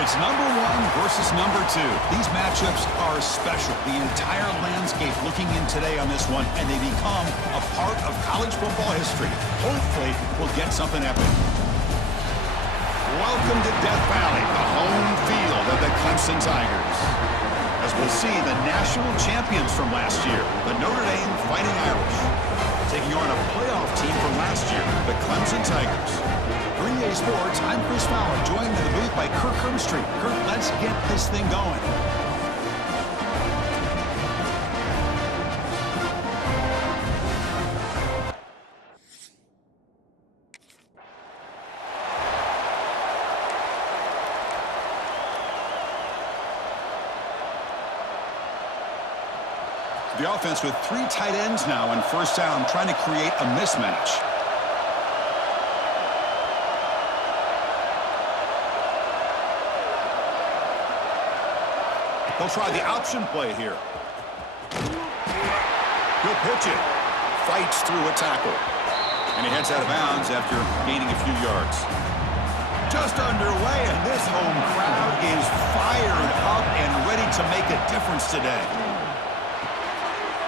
It's number one versus number two. These matchups are special. The entire landscape looking in today on this one, and they become a part of college football history. Hopefully, we'll get something epic. Welcome to Death Valley, the home field of the Clemson Tigers. As we'll see, the national champions from last year, the Notre Dame Fighting Irish, taking on a playoff team from last year, the Clemson Tigers. 3A Sports, I'm Chris Fowler, joined in the booth by Kirk Hermstreet. Kirk, let's get this thing going. The offense with 3 tight ends now in first down, trying to create a mismatch. They'll try the option play here. He'll pitch it. Fights through a tackle. And he heads out of bounds after gaining a few yards. Just underway, and this home crowd is fired up and ready to make a difference today.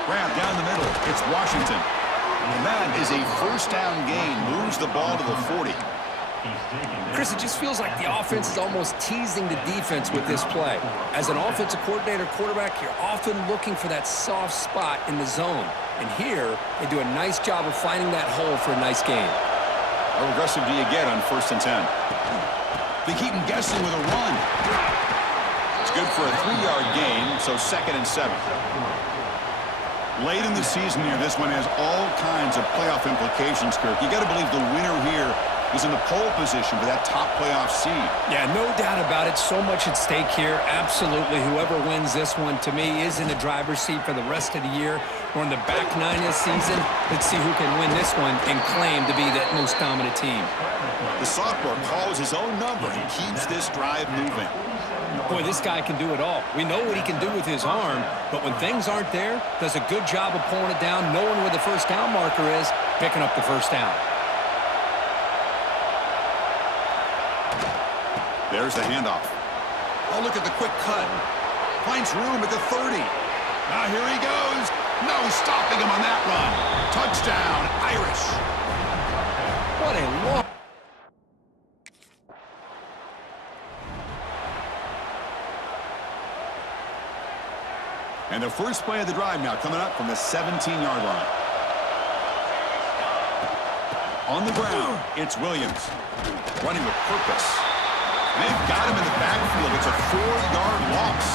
Grab down the middle. It's Washington. And that is a first down gain. Moves the ball to the 40. Chris, it just feels like the offense is almost teasing the defense with this play. As an offensive coordinator, quarterback, you're often looking for that soft spot in the zone. And here, they do a nice job of finding that hole for a nice gain. How aggressive do you get on 1st and 10? They keep him guessing with a run. It's good for a 3-yard gain, so 2nd and 7. Late in the season here, this one has all kinds of playoff implications, Kirk. You got to believe the winner here is in the pole position for that top playoff seed. Yeah, no doubt about it. So much at stake here. Absolutely. Whoever wins this one, to me, is in the driver's seat for the rest of the year. We're in the back 9 this season. Let's see who can win this one and claim to be that most dominant team. The sophomore calls his own number and keeps this drive moving. Boy, this guy can do it all. We know what he can do with his arm, but when things aren't there, does a good job of pulling it down, knowing where the first down marker is, picking up the first down. There's the handoff. Oh, look at the quick cut. Finds room at the 30. Now here he goes. No stopping him on that run. Touchdown, Irish. What a long... And the first play of the drive now coming up from the 17-yard line. On the ground, it's Williams. Running with purpose. They've got him in the backfield. It's a 4-yard loss.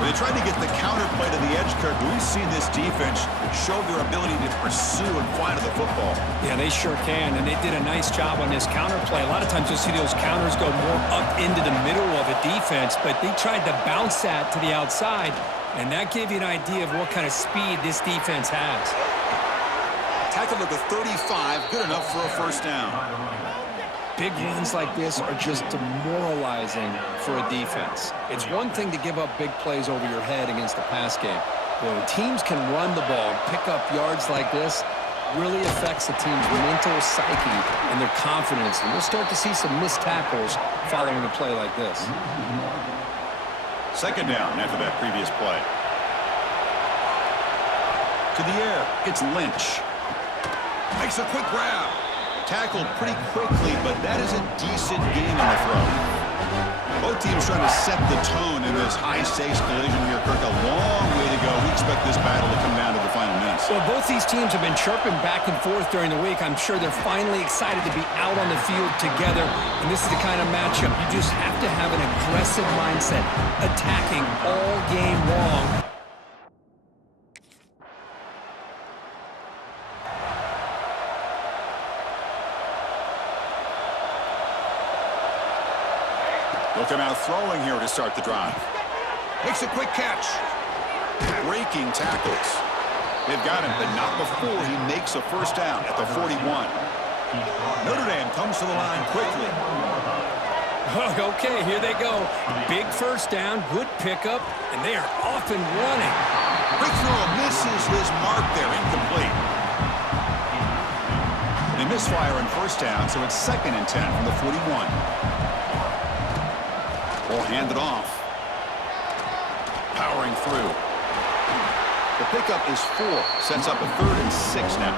They tried to get the counterplay to the edge, Kirk. We've seen this defense show their ability to pursue and fly to the football. Yeah, they sure can, and they did a nice job on this counterplay. A lot of times you'll see those counters go more up into the middle of a defense, but they tried to bounce that to the outside, and that gave you an idea of what kind of speed this defense has. Tackle at the 35, good enough for a first down. Big runs like this are just demoralizing for a defense. It's one thing to give up big plays over your head against the pass game. When teams can run the ball and pick up yards like this, really affects the team's mental psyche and their confidence. And we'll start to see some missed tackles following a play like this. 2nd down after that previous play. To the air, it's Lynch. Makes a quick grab. Tackled pretty quickly, but that is a decent gain on the throw. Both teams trying to set the tone in this high-stakes collision here, Kirk. A long way to go. We expect this battle to come down to the final minutes. Well, both these teams have been chirping back and forth during the week. I'm sure they're finally excited to be out on the field together, and this is the kind of matchup you just have to have an aggressive mindset, attacking all game long. Look him out throwing here to start the drive. Makes a quick catch. Breaking tackles. They've got him, but not before he makes a first down at the 41. Notre Dame comes to the line quickly. Okay, here they go. Big first down, good pickup, and they are off and running. Quick throw misses his mark there, incomplete. They misfire on first down, so it's 2nd and 10 from the 41. Ball handed off. Powering through. The pickup is 4. Sets up a 3rd and 6 now.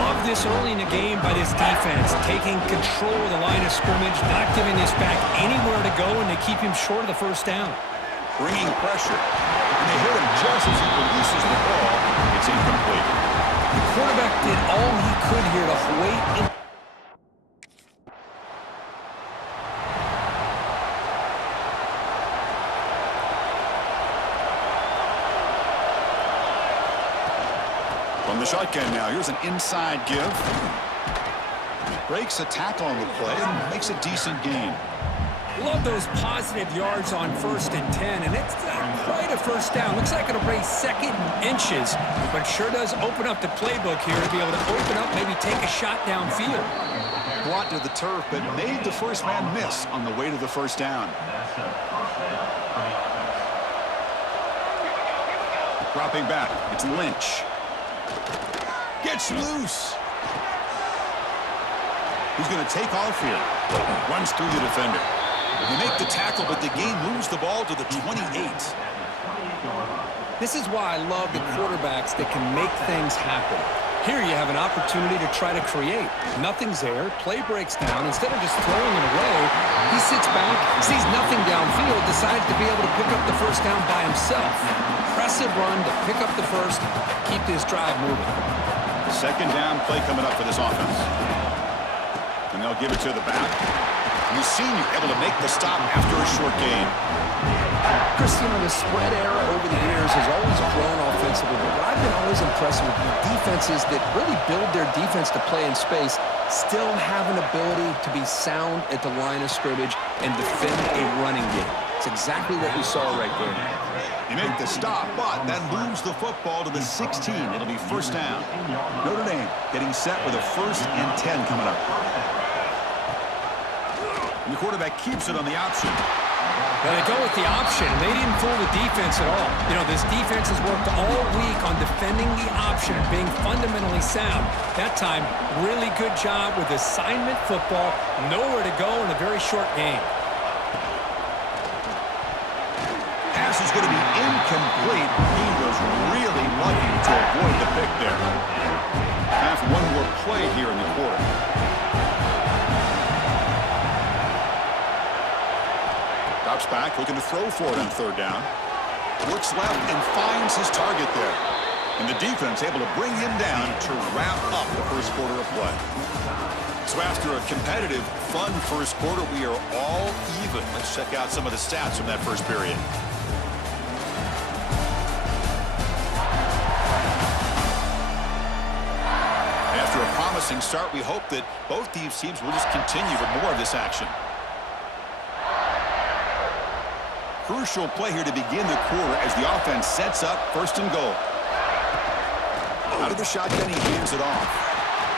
Love this early in the game by this defense. Taking control of the line of scrimmage, not giving this back anywhere to go, and they keep him short of the first down. Bringing pressure. And they hit him just as he releases the ball. It's incomplete. The quarterback did all he could here to wait and from the shotgun now. Here's an inside give. Breaks a tackle on the play and makes a decent gain. love those positive yards on 1st and 10, and it's not quite a first down. Looks like it'll bring 2nd and inches, but sure does open up the playbook here to be able to open up, maybe take a shot downfield. Brought to the turf, but made the first man miss on the way to the first down. Dropping back, it's Lynch. Gets loose. He's going to take off here. Runs through the defender. They make the tackle, but the game moves the ball to the 28. This is why I love the quarterbacks that can make things happen. Here you have an opportunity to try to create. Nothing's there. Play breaks down. Instead of just throwing it away, he sits back, sees nothing downfield, decides to be able to pick up the first down by himself. Impressive run to pick up the first, keep this drive moving. Second down play coming up for this offense. And they'll give it to the back. And the senior able to make the stop after a short gain. Christian, the spread era over the years has always grown offensively, but what I've been always impressed with defenses that really build their defense to play in space still have an ability to be sound at the line of scrimmage and defend a running game. It's exactly what we saw right there. They make the stop, but that moves the football to the 16. It'll be first down. Notre Dame getting set with a 1st and 10 coming up. And the quarterback keeps it on the option. Well, they go with the option. They didn't fool the defense at all. You know, this defense has worked all week on defending the option and being fundamentally sound. That time, really good job with assignment football. Nowhere to go in a very short game. Pass is going to be incomplete. He was really lucky to avoid the pick there. Have one more play here in the quarter. Drops back, looking to throw for it on 3rd down. Works left and finds his target there. And the defense able to bring him down to wrap up the first quarter of play. So after a competitive, fun first quarter, we are all even. Let's check out some of the stats from that first period. After a promising start, we hope that both these teams will just continue with more of this action. Crucial play here to begin the quarter as the offense sets up 1st and goal. Out of the shotgun, he hands it off.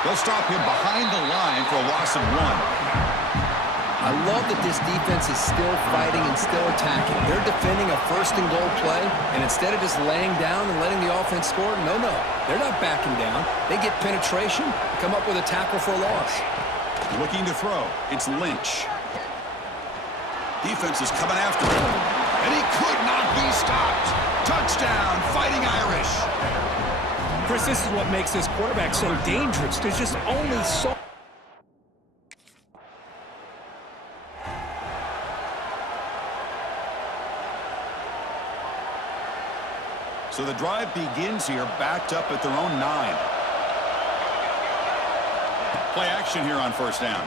They'll stop him behind the line for a loss of 1. I love that this defense is still fighting and still attacking. They're defending a 1st and goal play, and instead of just laying down and letting the offense score, no, they're not backing down. They get penetration, come up with a tackle for a loss. Looking to throw. It's Lynch. Defense is coming after him. And he could not be stopped. Touchdown, Fighting Irish. Chris, this is what makes this quarterback so dangerous. There's just only so... So the drive begins here, backed up at their own 9. Play action here on 1st down.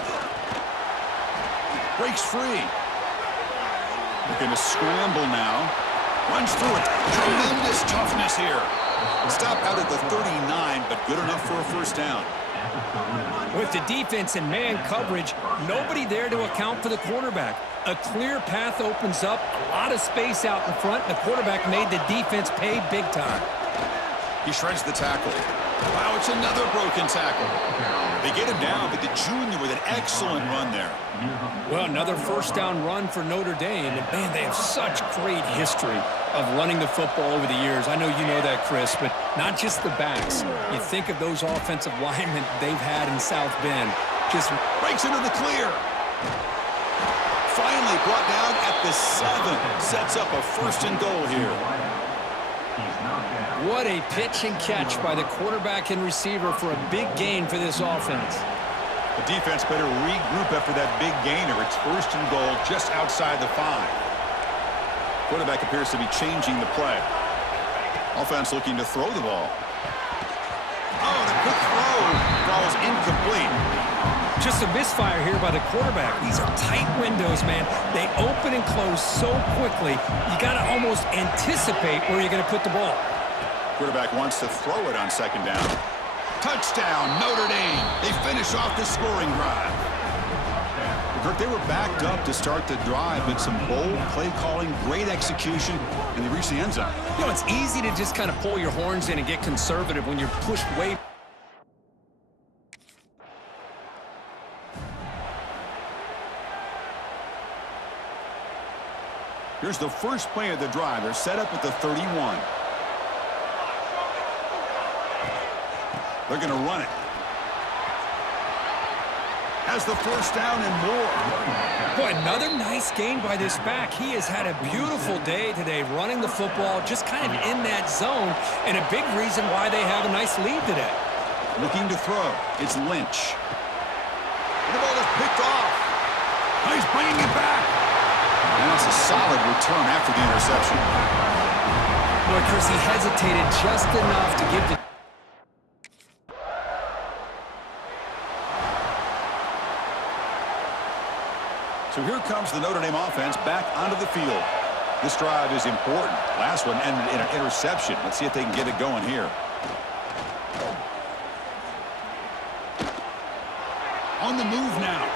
Breaks free. Looking to scramble now. Runs through it. Tremendous toughness here. Stop out at the 39, but good enough for a 1st down. With the defense and man coverage, nobody there to account for the quarterback. A clear path opens up, a lot of space out in front, and the quarterback made the defense pay big time. He shreds the tackle. Wow, it's another broken tackle. They get him down, but the junior with an excellent run there. Well, another 1st down run for Notre Dame, and man, they have such great history of running the football over the years. I know you know that, Chris, but not just the backs. You think of those offensive linemen they've had in South Bend. Just breaks into the clear. Finds finally brought down at the 7. Sets up a 1st and goal here. What a pitch and catch by the quarterback and receiver for a big gain for this offense. The defense better regroup after that big gainer. It's 1st and goal just outside the 5. Quarterback appears to be changing the play. Offense looking to throw the ball. Oh, the quick throw falls incomplete. Just a misfire here by the quarterback. These are tight windows, man. They open and close so quickly, you got to almost anticipate where you're going to put the ball. Quarterback wants to throw it on 2nd down. Touchdown, Notre Dame. They finish off the scoring drive. Kirk, they were backed up to start the drive, but some bold play calling, great execution, and they reached the end zone. You know, it's easy to just kind of pull your horns in and get conservative when you're pushed way. Here's the first play of the drive. They're set up at the 31. They're going to run it. Has the 1st down and more. Boy, another nice gain by this back. He has had a beautiful day today running the football, just kind of in that zone, and a big reason why they have a nice lead today. Looking to throw. It's Lynch. The ball is picked off. Oh, he's bringing it back. And that's a solid return after the interception. Boy, Chris, he hesitated just enough to give the... So here comes the Notre Dame offense back onto the field. This drive is important. Last one ended in an interception. Let's see if they can get it going here. On the move now.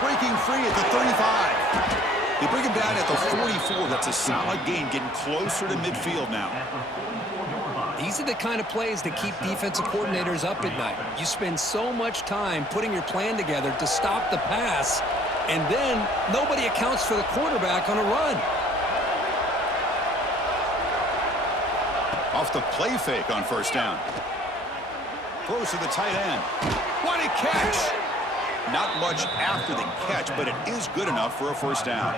Breaking free at the 35. They bring him down at the 44. That's a solid gain, getting closer to midfield now. These are the kind of plays that keep defensive coordinators up at night. You spend so much time putting your plan together to stop the pass, and then nobody accounts for the quarterback on a run. Off the play fake on 1st down. Throws to the tight end. What a catch! Not much after the catch, but it is good enough for a 1st down.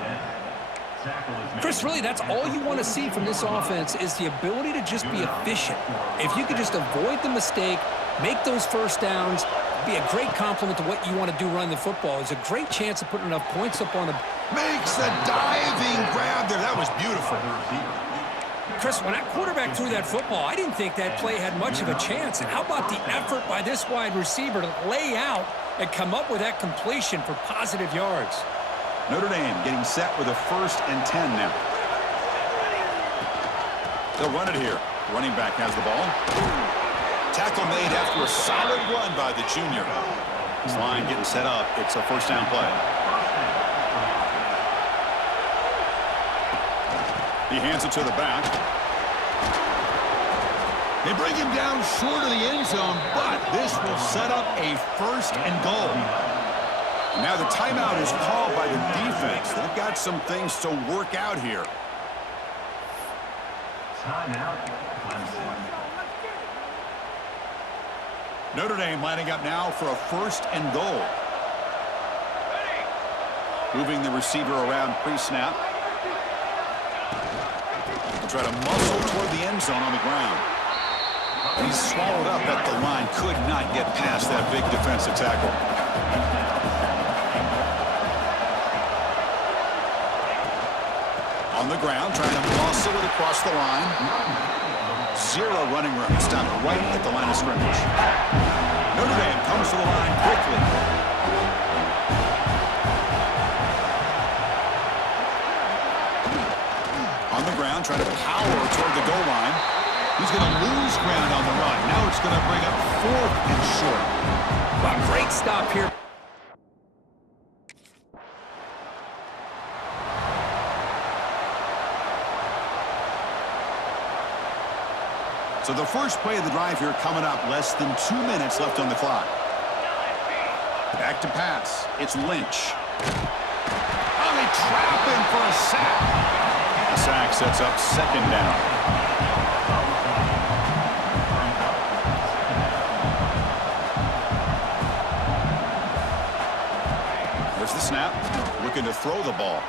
Chris, really, that's all you want to see from this offense is the ability to just be efficient. If you could just avoid the mistake, make those 1st downs, be a great compliment to what you want to do running the football. There's a great chance of putting enough points up on the... Makes the diving grab there. That was beautiful. Chris, when that quarterback threw that football, I didn't think that play had much of a chance. And how about the effort by this wide receiver to lay out and come up with that completion for positive yards? Notre Dame getting set with a 1st and 10 now. They'll run it here. Running back has the ball. Tackle made after a solid run by the junior. This line getting set up. It's a 1st down play. He hands it to the back. They bring him down short of the end zone, but this will set up a 1st and goal. Now the timeout is called by the defense. They've got some things to work out here. Timeout, Clemson. Notre Dame lining up now for a 1st and goal. Moving the receiver around pre-snap. They'll try to muscle toward the end zone on the ground. He's swallowed up at the line. Could not get past that big defensive tackle. On the ground, trying to muscle it across the line. Zero running room. Stopped right at the line of scrimmage. Notre Dame comes to the line quickly. On the ground, trying to power toward the goal line. He's going to lose ground on the run. Now it's going to bring up 4th and short. A great stop here. So the first play of the drive here coming up. Less than 2 minutes left on the clock. Back to pass. It's Lynch. Oh, they trap him for a sack. The sack sets up 2nd down. There's the snap. looking to throw the ball.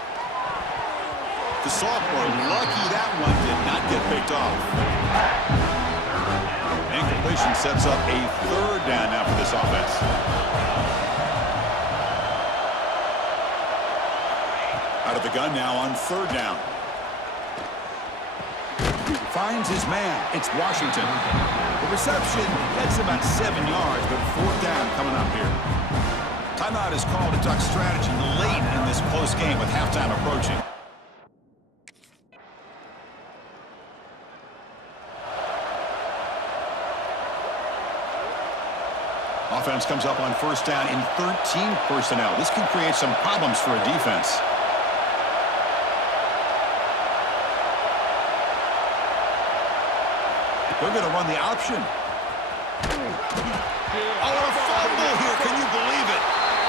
The sophomore, lucky that one did not get picked off. Incompletion sets up a third down now for this offense. Out of the gun now on third down. Finds his man. It's Washington. The reception, that's about 7 yards, but fourth down coming up here. Timeout is called to duck strategy late in this close game with halftime approaching. Offense comes up on first down in 13 personnel. This can create some problems for a defense. They're going to run the option. Oh, a fumble here. Can you believe it?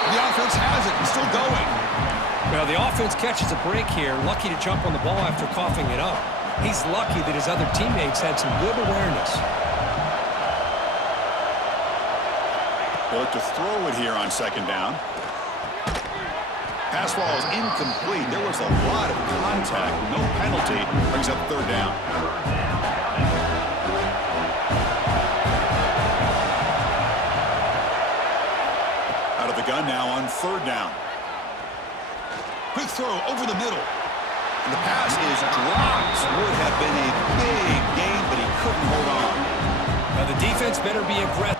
The offense has it and still going. Well, the offense catches a break here. Lucky to jump on the ball after coughing it up. He's lucky that his other teammates had some good awareness. They look to throw it here on second down. Pass ball is incomplete. There was a lot of contact. No penalty. Brings up third down. Out of the gun now on third down. Quick throw over the middle. And the pass is dropped. Would have been a big gain, but he couldn't hold on. Now the defense better be aggressive.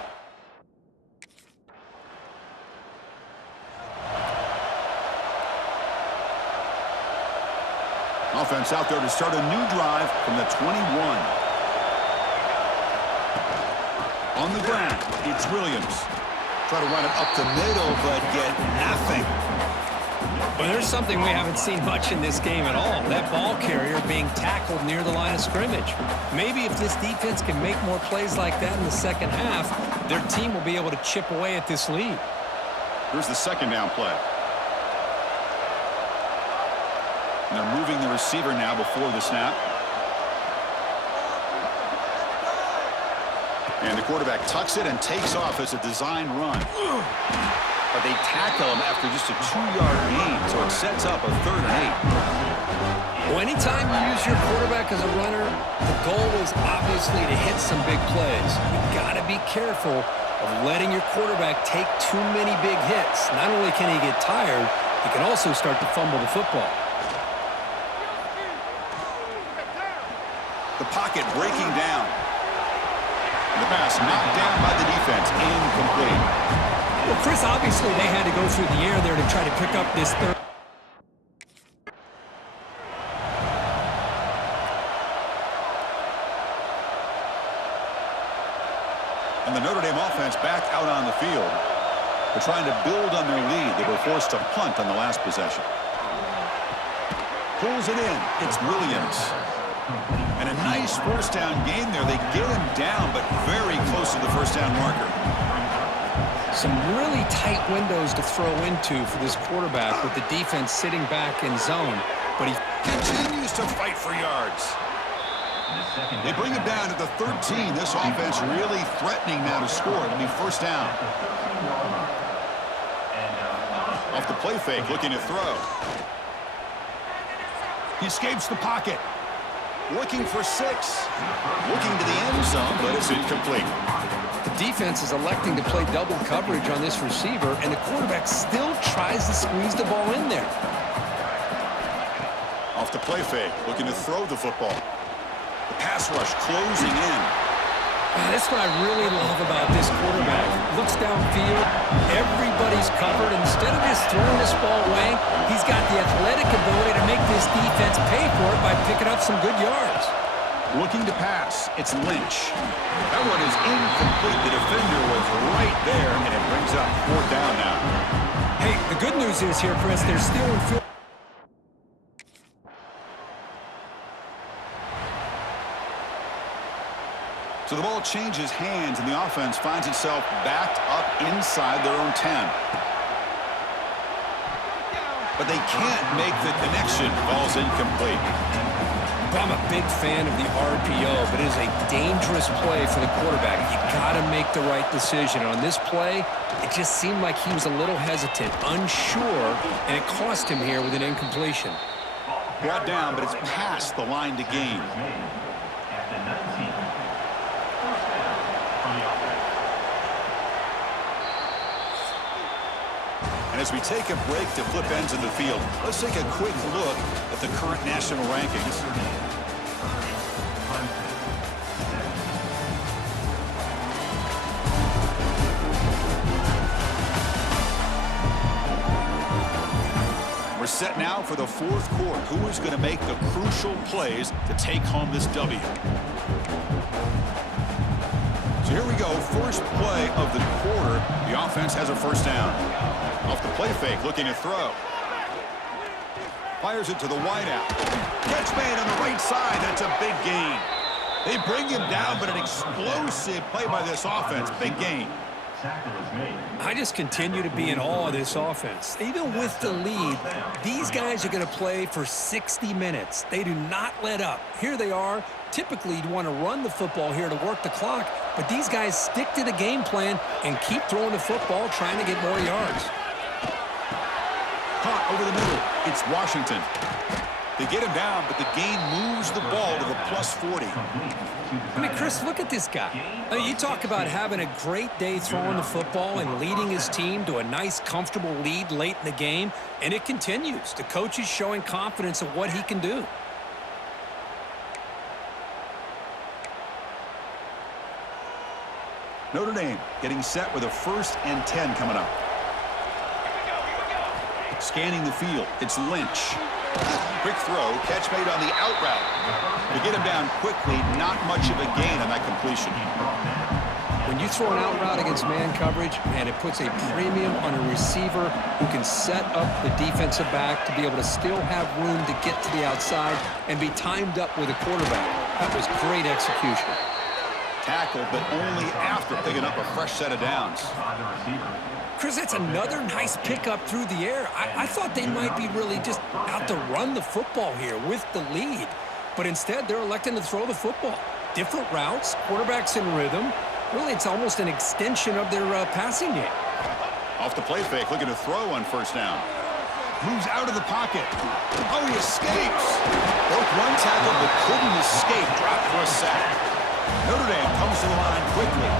Offense out there to start a new drive from the 21. On the ground, it's Williams. Try to run it up the middle, but get nothing. Well, there's something we haven't seen much in this game at all. That ball carrier being tackled near the line of scrimmage. Maybe if this defense can make more plays like that in the second half, their team will be able to chip away at this lead. Here's the second down play. And they're moving the receiver now before the snap. And the quarterback tucks it and takes off as a design run. But they tackle him after just a 2-yard gain, so it sets up a 3rd and 8. Well, anytime you use your quarterback as a runner, the goal is obviously to hit some big plays. You've got to be careful of letting your quarterback take too many big hits. Not only can he get tired, he can also start to fumble the football. The pocket breaking down. And the pass knocked down by the defense. Incomplete. Well, Chris, obviously they had to go through the air there to try to pick up this third. And the Notre Dame offense back out on the field. They're trying to build on their lead. They were forced to punt on the last possession. Pulls it in. It's Williams. And a nice first down gain there. They get him down, but very close to the first down marker. Some really tight windows to throw into for this quarterback with the defense sitting back in zone. But he continues to fight for yards. They bring him down to the 13. This offense really threatening now to score. It'll be first down. Off the play fake, looking to throw. He escapes the pocket. Looking for 6. Looking to the end zone, but it's incomplete. The defense is electing to play double coverage on this receiver, and the quarterback still tries to squeeze the ball in there. Off the play fake, looking to throw the football. The pass rush closing in. That's what I really love about this quarterback. Looks downfield, everybody's covered. Instead of just throwing this ball away, he's got the athletic ability to make this defense pay for it by picking up some good yards. Looking to pass, it's Lynch. That one is incomplete. The defender was right there, and it brings up 4th down now. Hey, the good news is here, Chris, they're still in field. So the ball changes hands, and the offense finds itself backed up inside their own 10. But they can't make the connection. Ball's incomplete. I'm a big fan of the RPO, but it is a dangerous play for the quarterback. You got to make the right decision. On this play, It just seemed like he was a little hesitant, unsure, and it cost him here with an incompletion. Brought down, but it's past the line to gain. At the 19. First down for the offense. And as we take a break to flip ends in the field, let's take a quick look at the current national rankings. We're set now for the fourth quarter. Who is going to make the crucial plays to take home this W? So here we go, first play of the quarter. The offense has a first down. Off the play fake, looking to throw. Fires it to the wideout. Catch made on the right side. That's a big gain. They bring him down, but an explosive play by this offense. Big gain. Tackle is made. I just continue to be in awe of this offense. Even with the lead, these guys are going to play for 60 minutes. They do not let up. Here they are. Typically, you'd want to run the football here to work the clock, but these guys stick to the game plan and keep throwing the football, trying to get more yards. Caught over the middle. It's Washington. They get him down, but the gain moves the ball to the plus 40. I mean, Chris, look at this guy. I mean, you talk about having a great day throwing the football and leading his team to a nice, comfortable lead late in the game, and it continues. The coach is showing confidence of what he can do. Notre Dame getting set with a 1st and 10 coming up. Scanning the field, it's Lynch. Quick throw, catch made on the out route. To get him down quickly, not much of a gain on that completion. When you throw an out route against man coverage, man, it puts a premium on a receiver who can set up the defensive back to be able to still have room to get to the outside and be timed up with a quarterback. That was great execution. Tackled, but only after picking up a fresh set of downs. Chris, that's another nice pickup through the air. I thought they might be really just out to run the football here with the lead. But instead, they're electing to throw the football. Different routes, quarterbacks in rhythm. Really, it's almost an extension of their passing game. Off the play fake, looking to throw on first down. Moves out of the pocket. Oh, he escapes. Broke one tackle, but couldn't escape. Dropped for a sack. Notre Dame comes to the line quickly.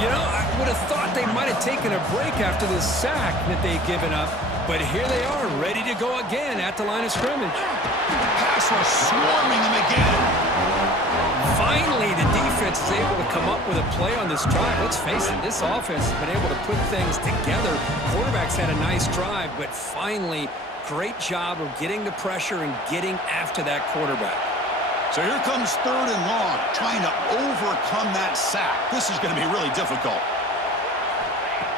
You know, I would have thought they might have taken a break after this sack that they'd given up, but here they are, ready to go again at the line of scrimmage. Pass rush swarming them again. Finally, the defense is able to come up with a play on this drive. Let's face it, this offense has been able to put things together. Quarterbacks had a nice drive, but finally, great job of getting the pressure and getting after that quarterback. So here comes 3rd and long, trying to overcome that sack. This is going to be really difficult.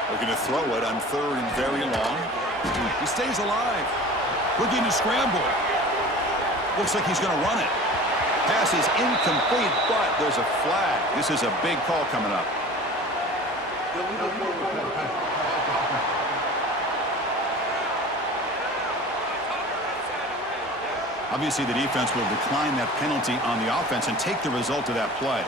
Looking to throw it on 3rd and very long. He stays alive. Looking to scramble. Looks like he's going to run it. Pass is incomplete, but there's a flag. This is a big call coming up. Obviously, the defense will decline that penalty on the offense and take the result of that play.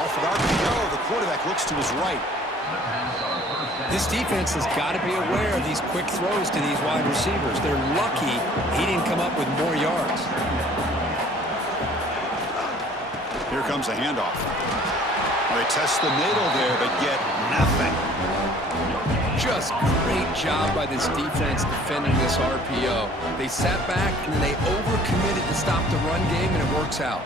Off an RPO, the quarterback looks to his right. This defense has got to be aware of these quick throws to these wide receivers. They're lucky he didn't come up with more yards. Here comes the handoff. Well, they test the middle there, but get nothing. Just great job by this defense defending this RPO. They sat back and they overcommitted to stop the run game, and it works out.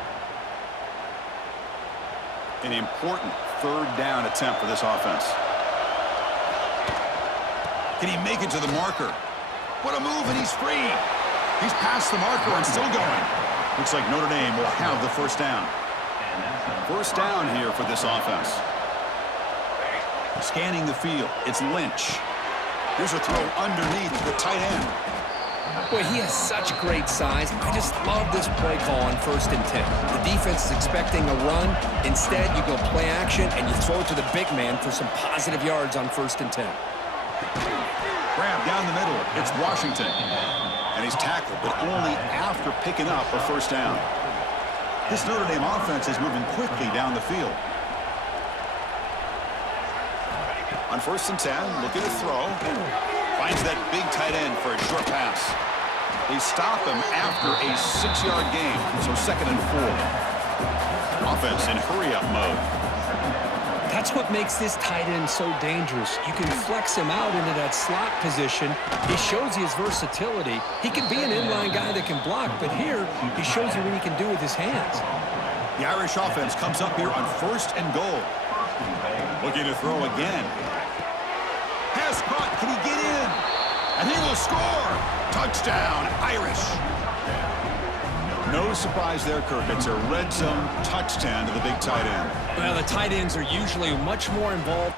An important 3rd down attempt for this offense. Can he make it to the marker? What a move, and he's free. He's past the marker and still going. Looks like Notre Dame will have the first down. First down here for this offense. Scanning the field, it's Lynch. Here's a throw underneath the tight end. Boy, he has such great size. I just love this play call on 1st and 10. The defense is expecting a run. Instead, you go play action, and you throw it to the big man for some positive yards on 1st and 10. Grab down the middle. It's Washington. And he's tackled, but only after picking up a 1st down. This Notre Dame offense is moving quickly down the field. On 1st and 10, looking to throw. Finds that big tight end for a short pass. They stop him after a 6-yard gain, so 2nd and 4. Offense in hurry-up mode. That's what makes this tight end so dangerous. You can flex him out into that slot position. He shows you his versatility. He can be an inline guy that can block, but here he shows you what he can do with his hands. The Irish offense comes up here on 1st and goal. Looking to throw again. Pass caught. Can he get in? And he will score. Touchdown, Irish. No surprise there, Kirk. It's a red zone touchdown to the big tight end. Well, the tight ends are usually much more involved.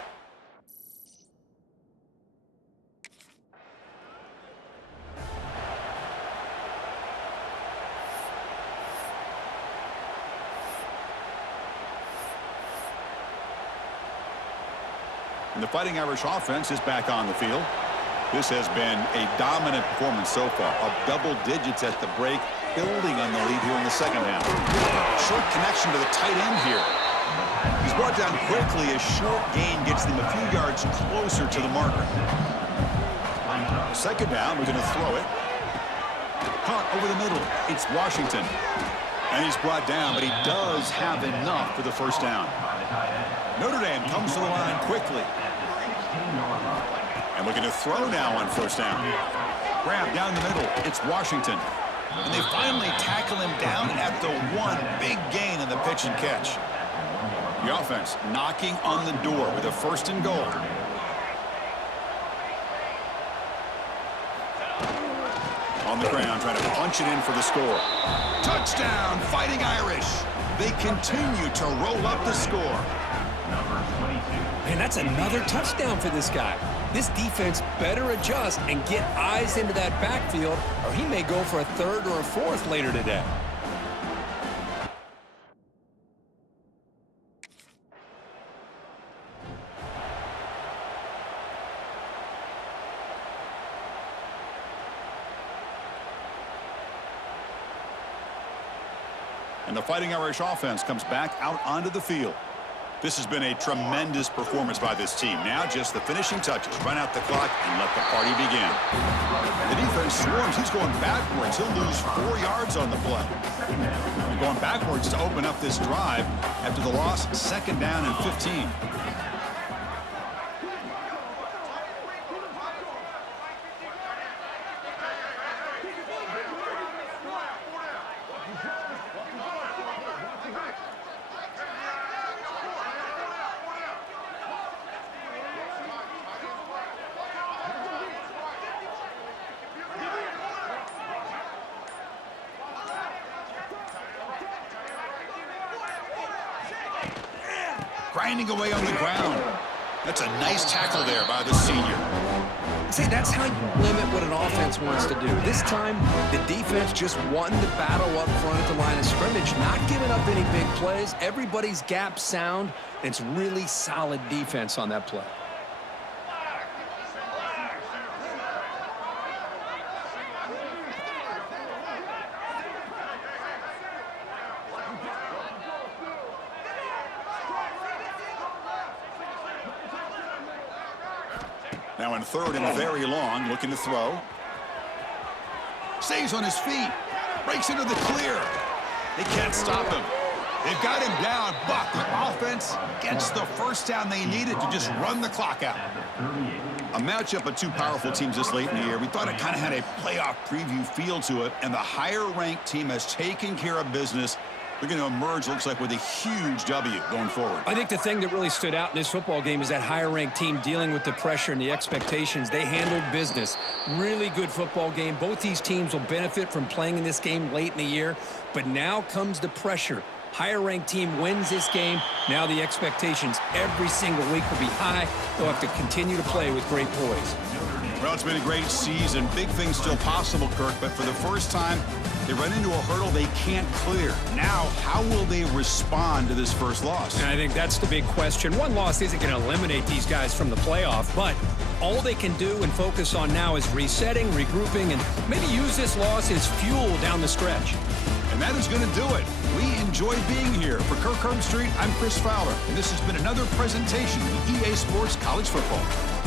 And the Fighting Irish offense is back on the field. This has been a dominant performance so far. Up double digits at the break, building on the lead here in the 2nd half. Short connection to the tight end here. He's brought down quickly. A short gain gets them a few yards closer to the marker. 2nd down, we're going to throw it. Caught over the middle. It's Washington. And he's brought down, but he does have enough for the 1st down. Notre Dame comes to the line quickly. And we're going to throw now on 1st down. Grab down the middle. It's Washington. And they finally tackle him down at the 1. Big gain in the pitch and catch. The offense knocking on the door with a 1st and goal. On the ground, trying to punch it in for the score. Touchdown, Fighting Irish. They continue to roll up the score. Man, that's another touchdown for this guy. This defense better adjust and get eyes into that backfield, or he may go for a 3rd or a 4th later today. And the Fighting Irish offense comes back out onto the field. This has been a tremendous performance by this team. Now just the finishing touches. Run out the clock and let the party begin. The defense swarms. He's going backwards. He'll lose 4 yards on the play. They're going backwards to open up this drive after the loss. 2nd down and 15. Grinding away on the ground. That's a nice tackle there by the senior. See, that's how you limit what an offense wants to do. This time, the defense just won the battle up front at the line of scrimmage, not giving up any big plays. Everybody's gap sound. It's really solid defense on that play. Now in 3rd and very long, looking to throw. Stays on his feet. Breaks into the clear. They can't stop him. They've got him down, but the offense gets the 1st down they needed to just run the clock out. A matchup of 2 powerful teams this late in the year. We thought it kind of had a playoff preview feel to it, and the higher-ranked team has taken care of business. They're going to emerge, looks like, with a huge W going forward. I think the thing that really stood out in this football game is that higher-ranked team dealing with the pressure and the expectations. They handled business. Really good football game. Both these teams will benefit from playing in this game late in the year, but now comes the pressure. Higher-ranked team wins this game. Now the expectations every single week will be high. They'll have to continue to play with great poise. Well, it's been a great season. Big things still possible, Kirk, but for the first time, they run into a hurdle they can't clear. Now, how will they respond to this first loss? And I think that's the big question. One loss isn't going to eliminate these guys from the playoff, but all they can do and focus on now is resetting, regrouping, and maybe use this loss as fuel down the stretch. And that is going to do it. We enjoy being here. For Kirk Herbstreit, I'm Chris Fowler, and this has been another presentation of EA Sports College Football.